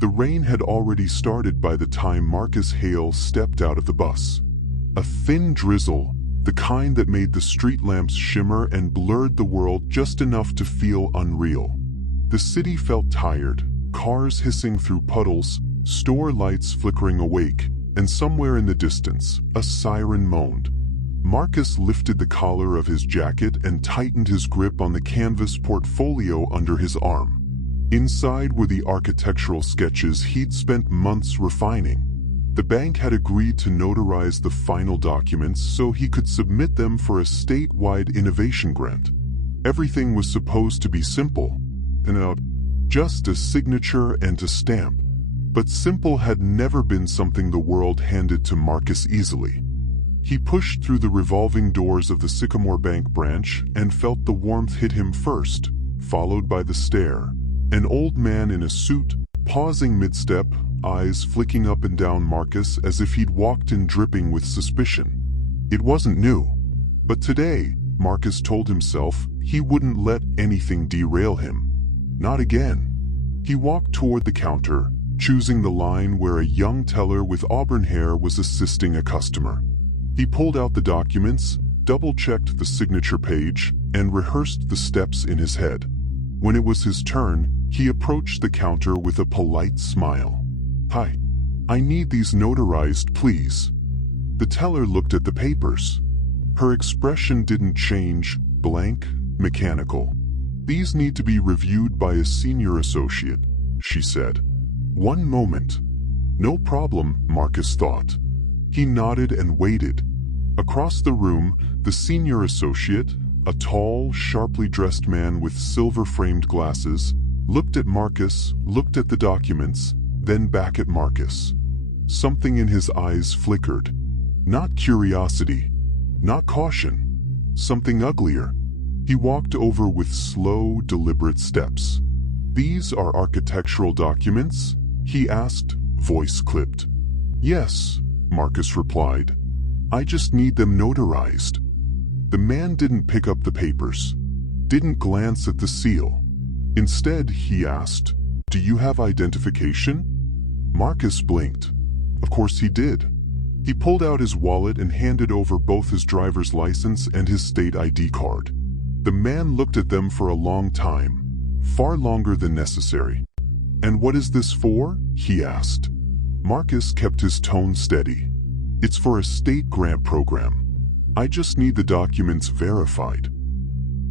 The rain had already started by the time Marcus Hale stepped out of the bus. A thin drizzle, the kind that made the street lamps shimmer and blurred the world just enough to feel unreal. The city felt tired, cars hissing through puddles, store lights flickering awake, and somewhere in the distance, a siren moaned. Marcus lifted the collar of his jacket and tightened his grip on the canvas portfolio under his arm. Inside were the architectural sketches he'd spent months refining. The bank had agreed to notarize the final documents so he could submit them for a statewide innovation grant. Everything was supposed to be simple, just a signature and a stamp. But simple had never been something the world handed to Marcus easily. He pushed through the revolving doors of the Sycamore Bank branch and felt the warmth hit him first, followed by the stare. An old man in a suit, pausing mid-step, eyes flicking up and down Marcus as if he'd walked in dripping with suspicion. It wasn't new. But today, Marcus told himself, he wouldn't let anything derail him. Not again. He walked toward the counter, choosing the line where a young teller with auburn hair was assisting a customer. He pulled out the documents, double-checked the signature page, and rehearsed the steps in his head. When it was his turn, he approached the counter with a polite smile. "Hi. I need these notarized, please." The teller looked at the papers. Her expression didn't change, blank, mechanical. "These need to be reviewed by a senior associate," she said. "One moment." "No problem," Marcus thought. He nodded and waited. Across the room, the senior associate, a tall, sharply dressed man with silver-framed glasses, looked at Marcus, looked at the documents, then back at Marcus. Something in his eyes flickered. Not curiosity, not caution, something uglier. He walked over with slow, deliberate steps. "These are architectural documents?" he asked, voice clipped. "Yes," Marcus replied. "I just need them notarized." The man didn't pick up the papers, didn't glance at the seal. Instead, he asked, "Do you have identification?" Marcus blinked. Of course he did. He pulled out his wallet and handed over both his driver's license and his state ID card. The man looked at them for a long time, far longer than necessary. "And what is this for?" he asked. Marcus kept his tone steady. "It's for a state grant program. I just need the documents verified."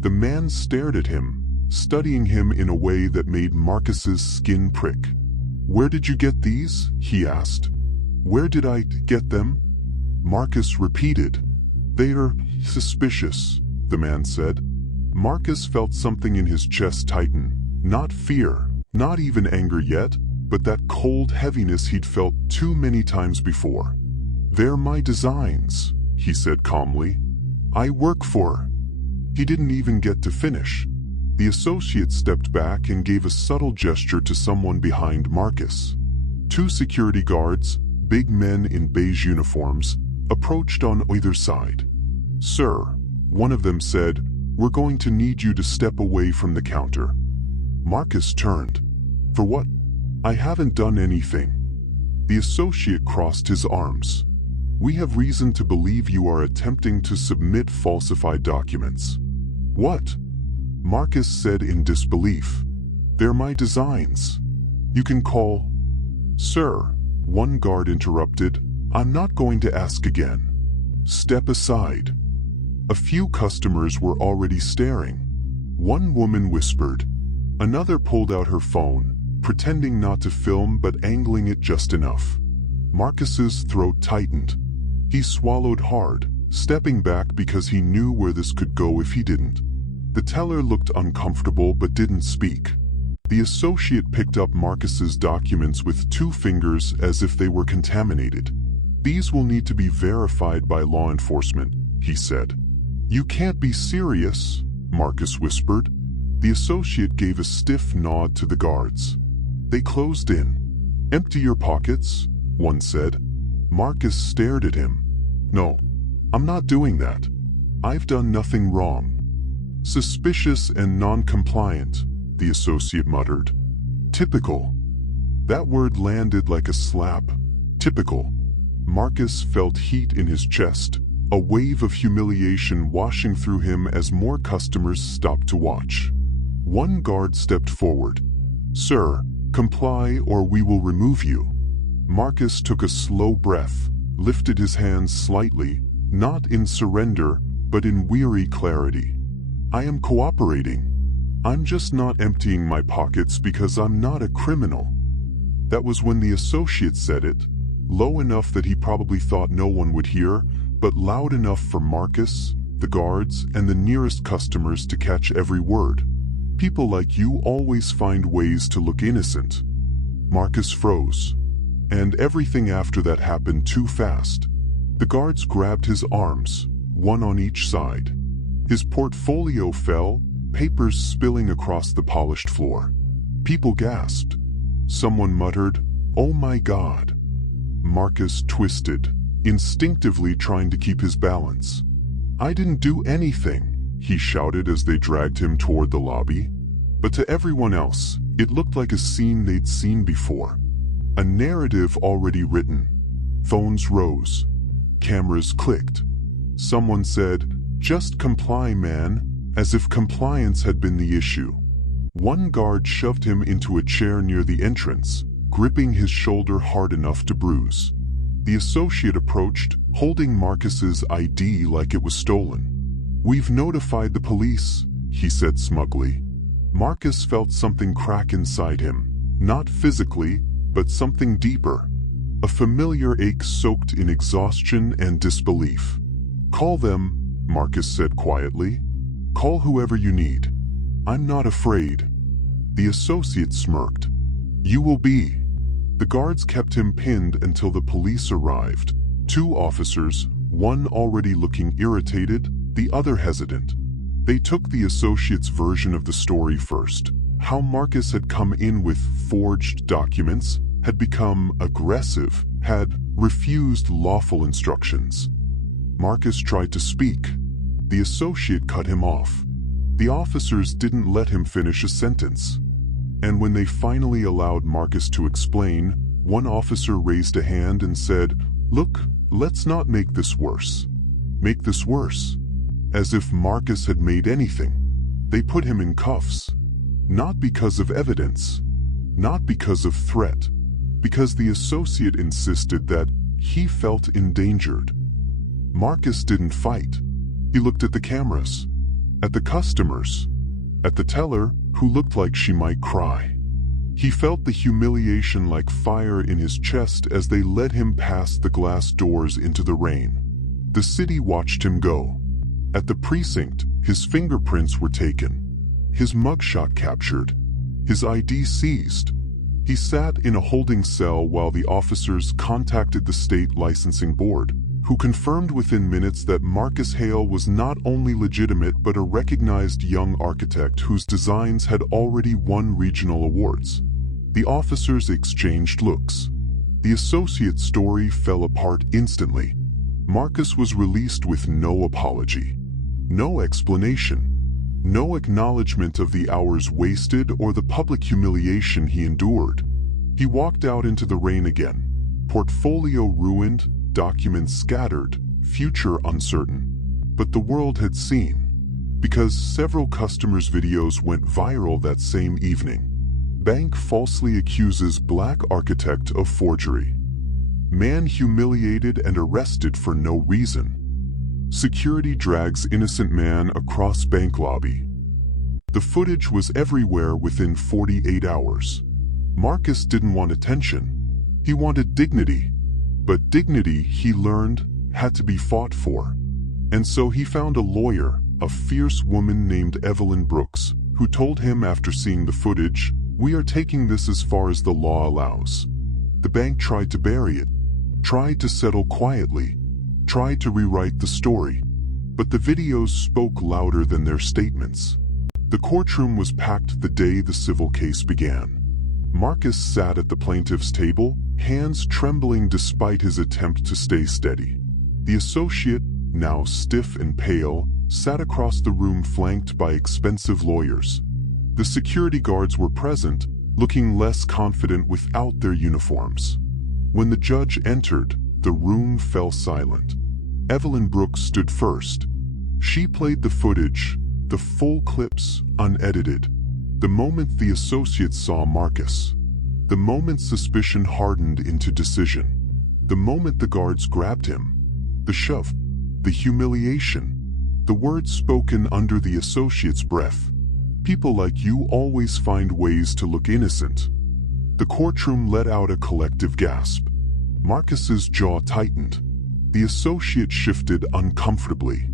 The man stared at him, studying him in a way that made Marcus's skin prick. "Where did you get these?" he asked. "Where did I get them?" Marcus repeated. "They are suspicious," the man said. Marcus felt something in his chest tighten, not fear, not even anger yet, but that cold heaviness he'd felt too many times before. "They're my designs," he said calmly. "I work for..." He didn't even get to finish. The associate stepped back and gave a subtle gesture to someone behind Marcus. Two security guards, big men in beige uniforms, approached on either side. "Sir," one of them said, "we're going to need you to step away from the counter." Marcus turned. "For what? I haven't done anything." The associate crossed his arms. "We have reason to believe you are attempting to submit falsified documents." "What?" Marcus said in disbelief. "They're my designs. You can call..." "Sir," one guard interrupted, "I'm not going to ask again. Step aside." A few customers were already staring. One woman whispered. Another pulled out her phone, pretending not to film but angling it just enough. Marcus's throat tightened. He swallowed hard, stepping back because he knew where this could go if he didn't. The teller looked uncomfortable but didn't speak. The associate picked up Marcus's documents with two fingers as if they were contaminated. "These will need to be verified by law enforcement," he said. "You can't be serious," Marcus whispered. The associate gave a stiff nod to the guards. They closed in. "Empty your pockets," one said. Marcus stared at him. "No, I'm not doing that. I've done nothing wrong." "Suspicious and non-compliant," the associate muttered. "Typical." That word landed like a slap. Typical. Marcus felt heat in his chest, a wave of humiliation washing through him as more customers stopped to watch. One guard stepped forward. "Sir, comply or we will remove you." Marcus took a slow breath, lifted his hands slightly, not in surrender, but in weary clarity. "I am cooperating. I'm just not emptying my pockets because I'm not a criminal." That was when the associate said it, low enough that he probably thought no one would hear, but loud enough for Marcus, the guards, and the nearest customers to catch every word. "People like you always find ways to look innocent." Marcus froze. And everything after that happened too fast. The guards grabbed his arms, one on each side. His portfolio fell, papers spilling across the polished floor. People gasped. Someone muttered, "Oh my God." Marcus twisted, instinctively trying to keep his balance. "I didn't do anything," he shouted as they dragged him toward the lobby. But to everyone else, it looked like a scene they'd seen before. A narrative already written. Phones rose. Cameras clicked. Someone said, "Just comply, man," as if compliance had been the issue. One guard shoved him into a chair near the entrance, gripping his shoulder hard enough to bruise. The associate approached, holding Marcus's ID like it was stolen. "We've notified the police," he said smugly. Marcus felt something crack inside him, not physically, but something deeper. A familiar ache soaked in exhaustion and disbelief. "Call them," Marcus said quietly. "Call whoever you need. I'm not afraid." The associate smirked. "You will be." The guards kept him pinned until the police arrived. Two officers, one already looking irritated, the other hesitant. They took the associate's version of the story first. How Marcus had come in with forged documents, had become aggressive, had refused lawful instructions. Marcus tried to speak. The associate cut him off. The officers didn't let him finish a sentence. And when they finally allowed Marcus to explain, one officer raised a hand and said, "Look, let's not make this worse. Make this worse." As if Marcus had made anything. They put him in cuffs. Not because of evidence. Not because of threat. Because the associate insisted that he felt endangered. Marcus didn't fight. He looked at the cameras. At the customers. At the teller, who looked like she might cry. He felt the humiliation like fire in his chest as they led him past the glass doors into the rain. The city watched him go. At the precinct, his fingerprints were taken. His mugshot captured. His ID seized. He sat in a holding cell while the officers contacted the state licensing board, who confirmed within minutes that Marcus Hale was not only legitimate but a recognized young architect whose designs had already won regional awards. The officers exchanged looks. The associate's story fell apart instantly. Marcus was released with no apology. No explanation. No acknowledgement of the hours wasted or the public humiliation he endured. He walked out into the rain again. Portfolio ruined, documents scattered, future uncertain. But the world had seen. Because several customers' videos went viral that same evening. Bank falsely accuses black architect of forgery. Man humiliated and arrested for no reason. Security drags innocent man across bank lobby. The footage was everywhere within 48 hours. Marcus didn't want attention. He wanted dignity. But dignity, he learned, had to be fought for. And so he found a lawyer, a fierce woman named Evelyn Brooks, who told him after seeing the footage, "We are taking this as far as the law allows." The bank tried to bury it, tried to settle quietly, tried to rewrite the story. But the videos spoke louder than their statements. The courtroom was packed the day the civil case began. Marcus sat at the plaintiff's table, hands trembling despite his attempt to stay steady. The associate, now stiff and pale, sat across the room flanked by expensive lawyers. The security guards were present, looking less confident without their uniforms. When the judge entered, the room fell silent. Evelyn Brooks stood first. She played the footage, the full clips, unedited. The moment the associates saw Marcus. The moment suspicion hardened into decision. The moment the guards grabbed him. The shove. The humiliation. The words spoken under the associate's breath. People like you always find ways to look innocent. The courtroom let out a collective gasp. Marcus's jaw tightened. The associate shifted uncomfortably.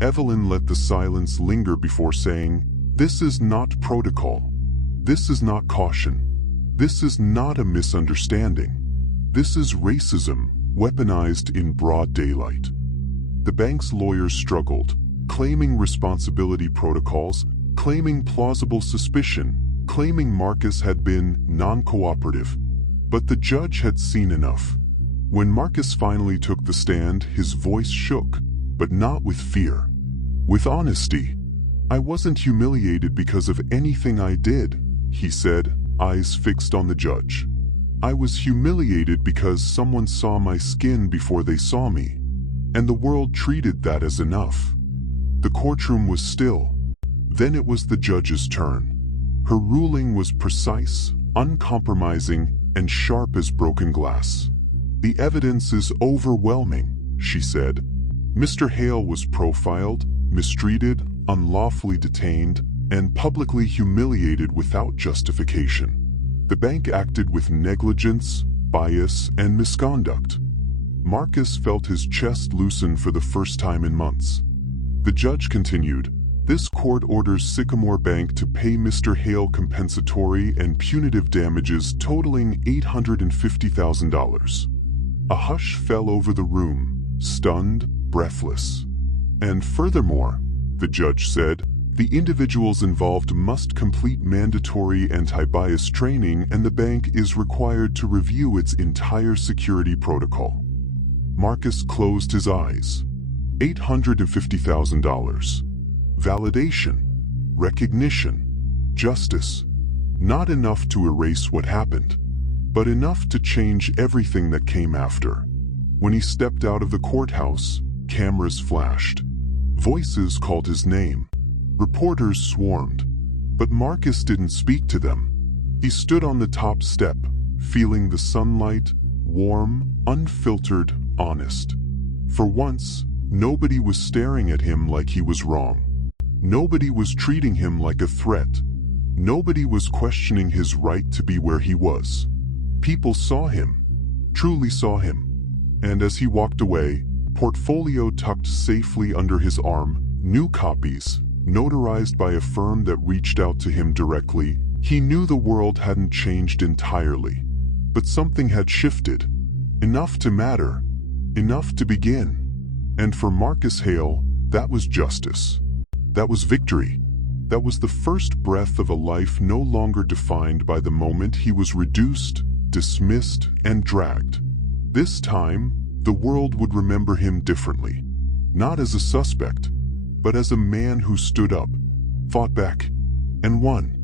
Evelyn let the silence linger before saying, "This is not protocol. This is not caution. This is not a misunderstanding. This is racism, weaponized in broad daylight." The bank's lawyers struggled, claiming responsibility protocols, claiming plausible suspicion, claiming Marcus had been non-cooperative. But the judge had seen enough. When Marcus finally took the stand, his voice shook, but not with fear. With honesty. "I wasn't humiliated because of anything I did," he said, eyes fixed on the judge. "I was humiliated because someone saw my skin before they saw me. And the world treated that as enough." The courtroom was still. Then it was the judge's turn. Her ruling was precise, uncompromising, and sharp as broken glass. "The evidence is overwhelming," she said. Mr. Hale was profiled, mistreated, unlawfully detained, and publicly humiliated without justification. The bank acted with negligence, bias, and misconduct. Marcus felt his chest loosen for the first time in months. The judge continued, "This court orders Sycamore Bank to pay Mr. Hale compensatory and punitive damages totaling $850,000. A hush fell over the room, stunned, breathless. "And furthermore," the judge said, "the individuals involved must complete mandatory anti-bias training, and the bank is required to review its entire security protocol." Marcus closed his eyes. $850,000. Validation. Recognition. Justice. Not enough to erase what happened, but enough to change everything that came after. When he stepped out of the courthouse, cameras flashed. Voices called his name. Reporters swarmed. But Marcus didn't speak to them. He stood on the top step, feeling the sunlight, warm, unfiltered, honest. For once, nobody was staring at him like he was wrong. Nobody was treating him like a threat. Nobody was questioning his right to be where he was. People saw him, truly saw him. And as he walked away, portfolio tucked safely under his arm, new copies, notarized by a firm that reached out to him directly, he knew the world hadn't changed entirely. But something had shifted. Enough to matter. Enough to begin. And for Marcus Hale, that was justice. That was victory. That was the first breath of a life no longer defined by the moment he was reduced, dismissed, and dragged. This time, the world would remember him differently. Not as a suspect, but as a man who stood up, fought back, and won.